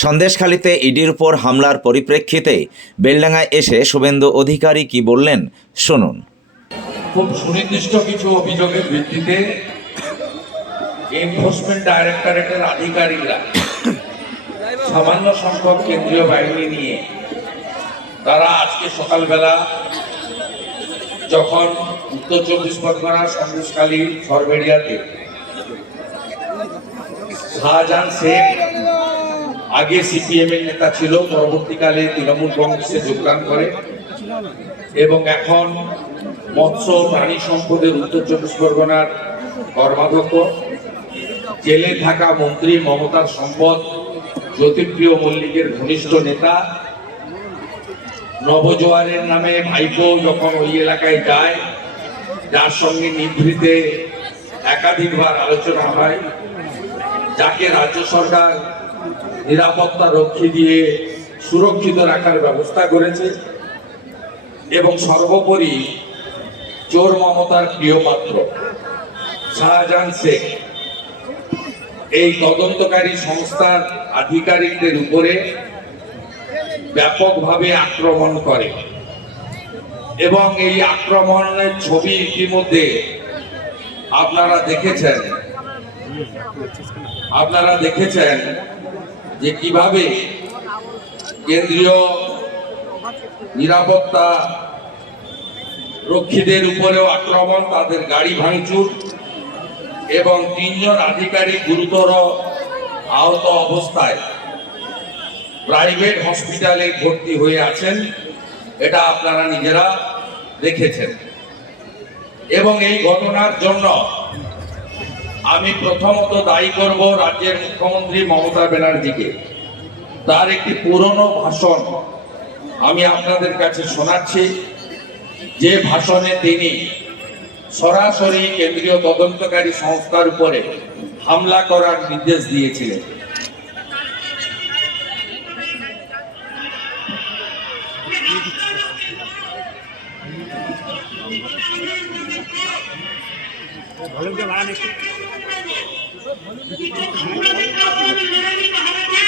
সন্দেশখালীতে ইডির উপর হামলার পরিপ্রেক্ষিতে বেলডাঙ্গায় এসে শুভেন্দু অধিকারী কি বললেন, শুনুন। খুব সুনির্দিষ্ট কিছু অভিযোগের ভিত্তিতে এনফোর্সমেন্ট ডাইরেক্টরেটের আধিকারিকরা সামান্য সংখ্যক কেন্দ্রীয় বাহিনী নিয়ে তারা আজকে সকালবেলা যখন উত্তর চব্বিশ পরগনা সন্দেশখালী সরবেরিয়াতে শাহজাহান শেখ আগে সিপিএম এর নেতা ছিল, পরবর্তীকালে তৃণমূল কংগ্রেসে যোগদান করে। এবং এখন মৎস্য প্রাণী সম্পদের উত্তর চব্বিশ পরগনার কর্মাধ্যক্ষ জেলে থাকা মন্ত্রী মমতার সম্পদ, জ্যোতিপ্রিয় মল্লিকের ঘনিষ্ঠ নেতা। নবজোয়ারের নামে ভাইপো যখন ওই এলাকায় যায়, যার সঙ্গে নিভৃতে একাধিকবার আলোচনা হয়। যাকে রাজ্য সরকার নিরাপত্তা রক্ষী দিয়ে সুরক্ষিত রাখার ব্যবস্থা করেছে। এবং সর্বোপরি চোর মমতার প্রিয় পাত্র, শাহজাহান শেখ। এই তদন্তকারী সংস্থার আধিকারিকদের উপরে ব্যাপকভাবে আক্রমণ করে। এবং এই আক্রমণের ছবি ইতিমধ্যে আপনারা দেখেছেন। আপনারা দেখেছেন যে কীভাবে কেন্দ্রীয় নিরাপত্তা রক্ষীদের উপরেও আক্রমণ, তাদের গাড়ি ভাঙচুর এবং তিনজন আধিকারিক গুরুতর আহত অবস্থায় প্রাইভেট হসপিটালে ভর্তি হয়ে আছেন। এটা আপনারা নিজেরা দেখেছেন। এবং এই ঘটনার জন্য আমি প্রথমত দায়ী করব রাজ্যের মুখ্যমন্ত্রী মমতা ব্যানার্জিকে। তার একটি পুরনো ভাষণ আমি আপনাদের কাছে শোনাচ্ছি। যে ভাষণে তিনি সরাসরি কেন্দ্রীয় তদন্তকারী সংস্থার উপরে হামলা করার নির্দেশ দিয়েছিলেন। এলিবারে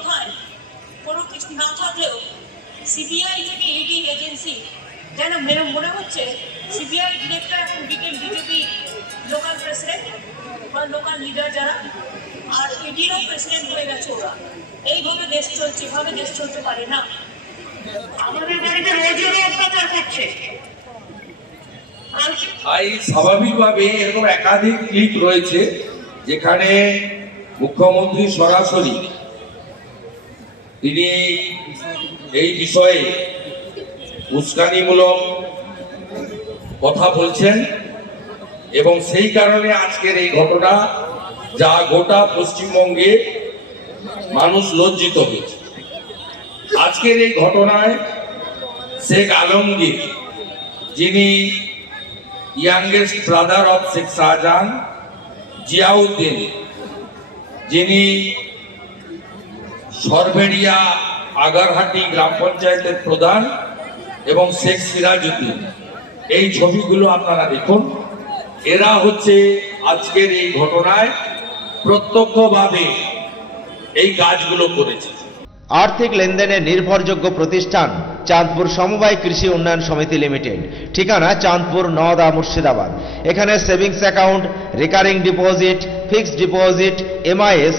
কথায়? কোনো কিছু না থাকলেও সিবিআই থেকে ইডি এজেন্সি যেন মেনে মনে হচ্ছে সিবিআই ডিরেক্টর এখন বিকেল বিজেপি লোকাল প্রেসিডেন্ট বা লোকাল লিডার যারা আর ইডিরও প্রেসিডেন্ট হয়ে গেছে ওরা। এইভাবে দেশ চলছে এভাবে দেশ চলতে পারে না। আমাদের বাড়িতে রোজেরও অত্যাচার করছে। তাই স্বাভাবিকভাবে এরকম একাধিক ক্লিপ রয়েছে যেখানে মুখ্যমন্ত্রী সরাসরি তিনি এই বিষয়ে উস্কানিমূলক কথা বলছেন এবং সেই কারণে আজকের এই ঘটনা যা গোটা পশ্চিমবঙ্গে মানুষ লজ্জিত হয়েছে। আজকের এই ঘটনায় শেখ আলমগীর, যিনি youngest brother of Sheikh Shahjahan Ziauddin, যিনি সরবেরিয়া আগারহাটি গ্রাম পঞ্চায়েতের প্রধান এবং শেখ সিরাজউদ্দিন এই ছবিগুলো আপনারা দেখুন। এরা হচ্ছে আজকের এই ঘটনায় প্রত্যক্ষভাবে এই কাজগুলো করেছে। আর্থিক লেনদেনের নির্ভরযোগ্য প্রতিষ্ঠান চাঁদপুর সমবায় কৃষি উন্নয়ন সমিতি লিমিটেড। ঠিকানা চাঁদপুর নওদা মুর্শিদাবাদ। এখানে savings account, recurring deposit, fixed deposit MIS